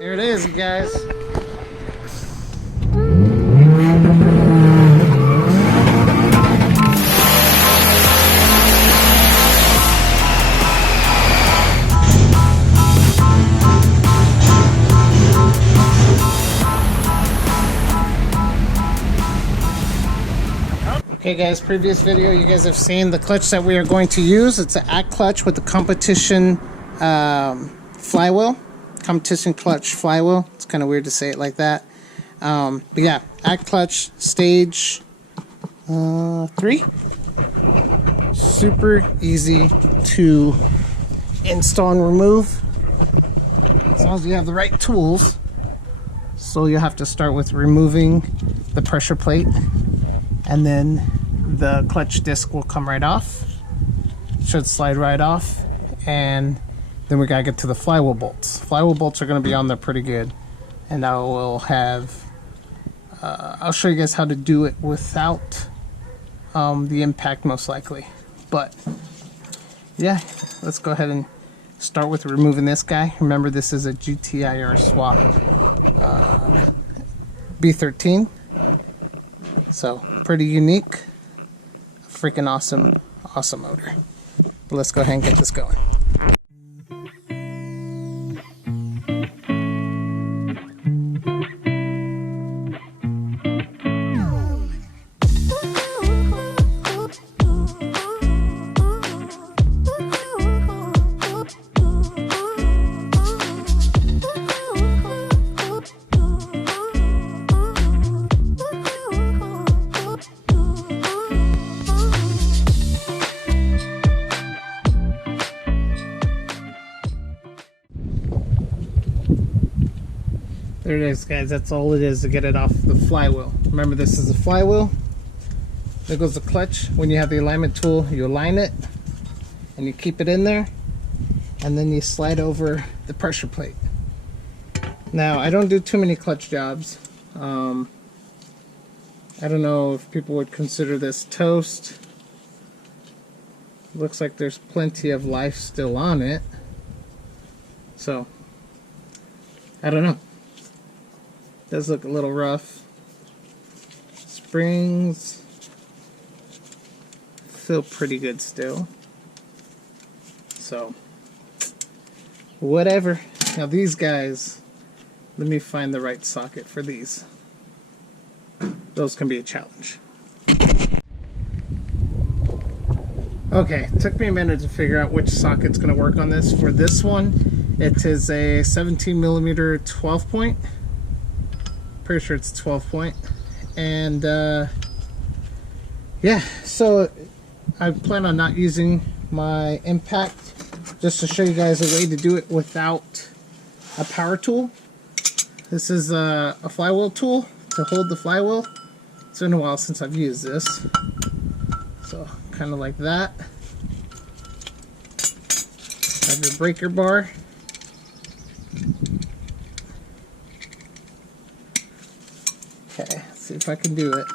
Here it is, guys. Okay guys, previous video you guys have seen the clutch that we are going to use. It's an ACT clutch with the competition flywheel. Competition clutch flywheel. It's kind of weird to say it like that. But yeah, ACT clutch stage 3. Super easy to install and remove as long as you have the right tools. So you have to start with removing the pressure plate, and then the clutch disc will come right off. Should slide right off, and then we gotta get to the flywheel bolts. Flywheel bolts are gonna be on there pretty good, and I will have I'll show you guys how to do it without the impact most likely. But yeah, let's go ahead and start with removing this guy. Remember, this is a Gti-R swap B13. So pretty unique, freaking awesome motor. But let's go ahead and get this going. There it is, guys. That's all it is to get it off the flywheel. Remember, this is a flywheel. There goes the clutch. When you have the alignment tool, you align it and you keep it in there, and then you slide over the pressure plate. Now, I don't do too many clutch jobs. I don't know if people would consider this toast. Looks like there's plenty of life still on it. So, I don't know. Does look a little rough. Springs feel pretty good still. So, whatever. Now these guys, let me find the right socket for these. Those can be a challenge. Okay, took me a minute to figure out which socket's going to work on this. For this one, it is a 17mm 12 point. Pretty sure it's 12 point. And yeah, so I plan on not using my impact, just to show you guys a way to do it without a power tool. This is a flywheel tool to hold the flywheel. It's been a while since I've used this, so kind of like that. Have your breaker bar. Okay, let's see if I can do it.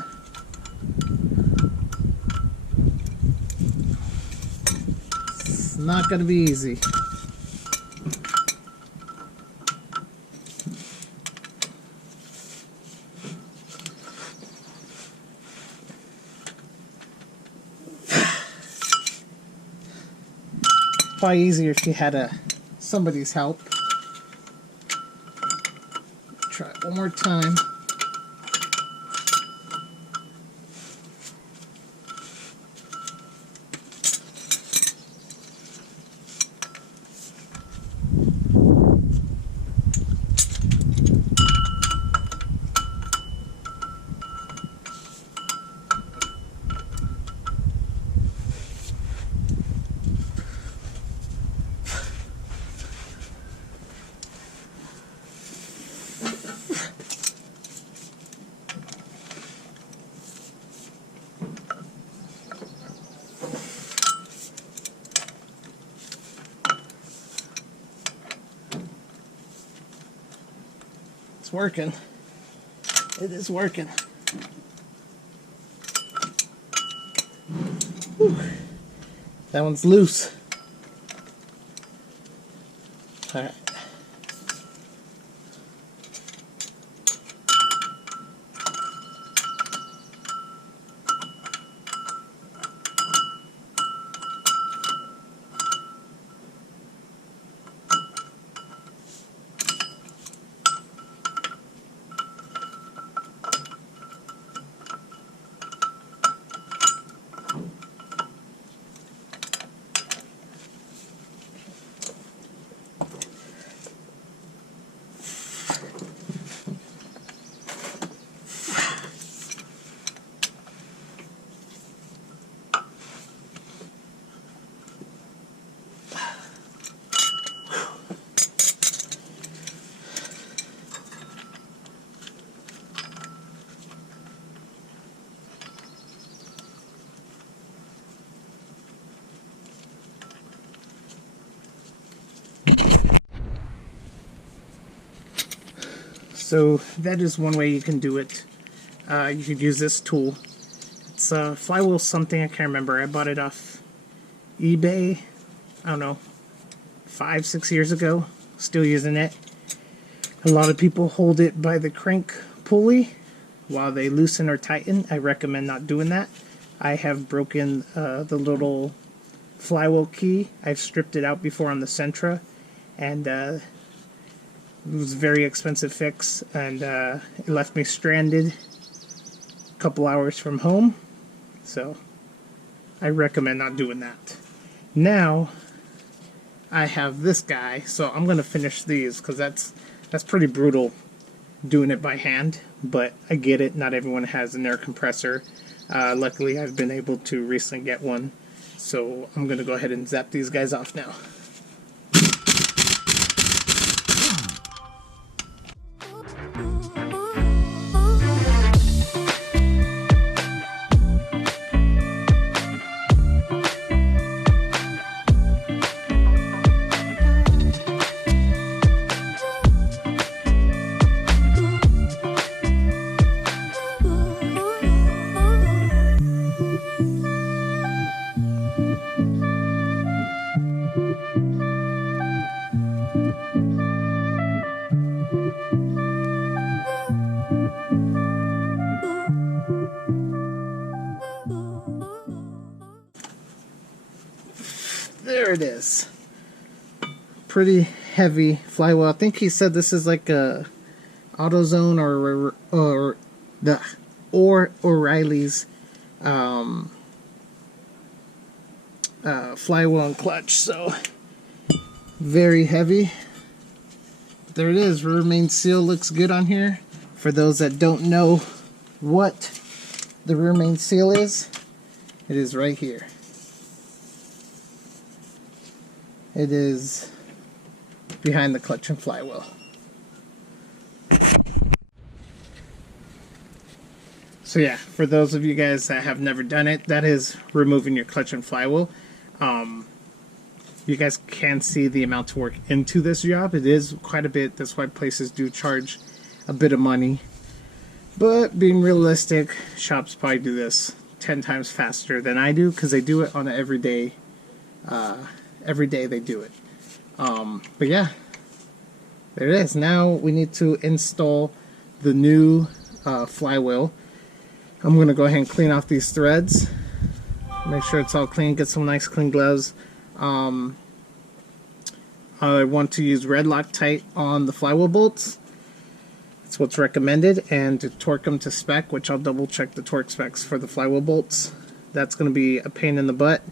It's not going to be easy. Probably easier if you had somebody's help. Try it one more time. Working. It is working. Whew. That one's loose. All right. So that is one way you can do it. You could use this tool. It's Flywheel something, I can't remember. I bought it off eBay, I don't know, 5-6 years ago. Still using it. A lot of people hold it by the crank pulley while they loosen or tighten. I recommend not doing that. I have broken the little flywheel key. I've stripped it out before on the Sentra, and it was a very expensive fix, and it left me stranded a couple hours from home. So I recommend not doing that. Now I have this guy, so I'm gonna finish these because that's pretty brutal doing it by hand, but I get it. Not everyone has an air compressor. Luckily, I've been able to recently get one, so I'm gonna go ahead and zap these guys off now. There it is. Pretty heavy flywheel. I think he said this is like a AutoZone or O'Reilly's flywheel and clutch. So very heavy. There it is. Rear main seal looks good on here. For those that don't know what the rear main seal is, it is right here. It is behind the clutch and flywheel. So yeah, for those of you guys that have never done it, that is removing your clutch and flywheel. You guys can see the amount of work into this job. It is quite a bit. That's why places do charge a bit of money. But being realistic, shops probably do this 10 times faster than I do, because they do it on an everyday. Every day they do it. But yeah, there it is. Now we need to install the new flywheel. I'm going to go ahead and clean off these threads. Make sure it's all clean. Get some nice clean gloves. I want to use red Loctite on the flywheel bolts. That's what's recommended. And to torque them to spec, which I'll double check the torque specs for the flywheel bolts. That's going to be a pain in the butt,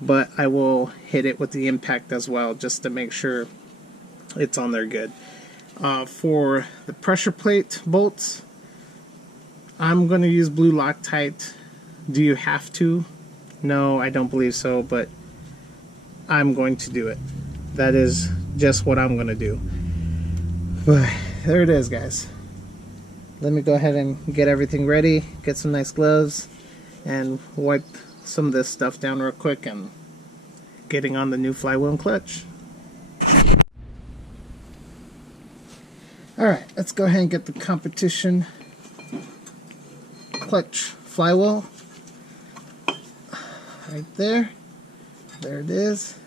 but I will hit it with the impact as well, just to make sure it's on there good. For the pressure plate bolts, I'm going to use blue Loctite. Do you have to? No, I don't believe so, but I'm going to do it. That is just what I'm going to do. But there it is, guys. Let me go ahead and get everything ready, get some nice gloves, and wipe some of this stuff down real quick, and getting on the new flywheel and clutch. Alright, let's go ahead and get the competition clutch flywheel right there. There it is.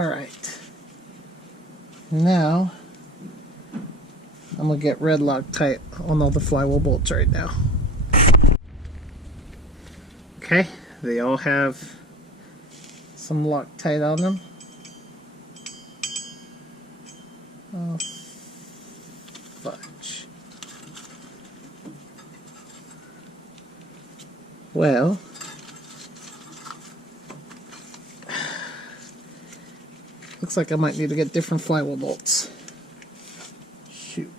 Alright. Now, I'm going to get red Loctite on all the flywheel bolts right now. Okay, they all have some Loctite on them. Oh, fudge. Well, looks like I might need to get different flywheel bolts. Shoot.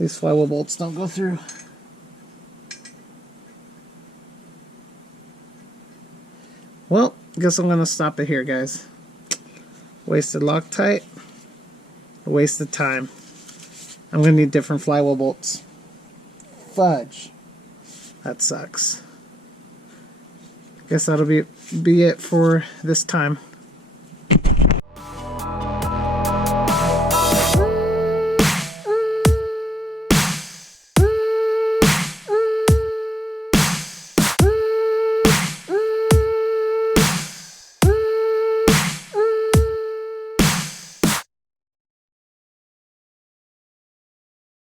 These flywheel bolts don't go through. Well, guess I'm gonna stop it here, guys. Wasted Loctite, wasted time. I'm gonna need different flywheel bolts. Fudge. That sucks. Guess that'll be it for this time.